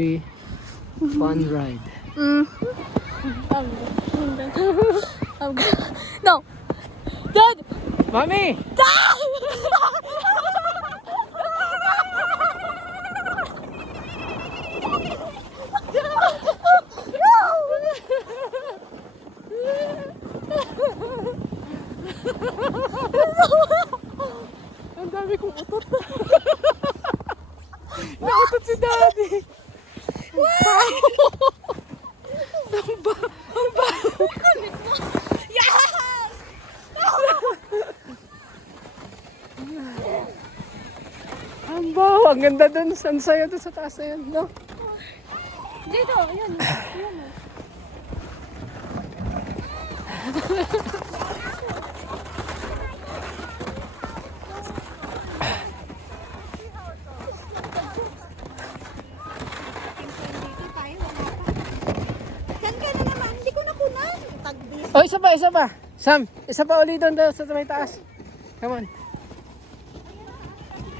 Fun ride. No. Dad! Mami! Ang dami kong utot. Nautot si Daddy. Wow! Ang ba? Yes! Ang baho. Ang ganda dun. Ang saya dun sa taas na yan. No? Dito, yan. Yan. Saan ka na naman? Hindi ko nakunan. Tagbis. Oh, isa pa. Sam, isa pa ulit doon sa may taas. Come on.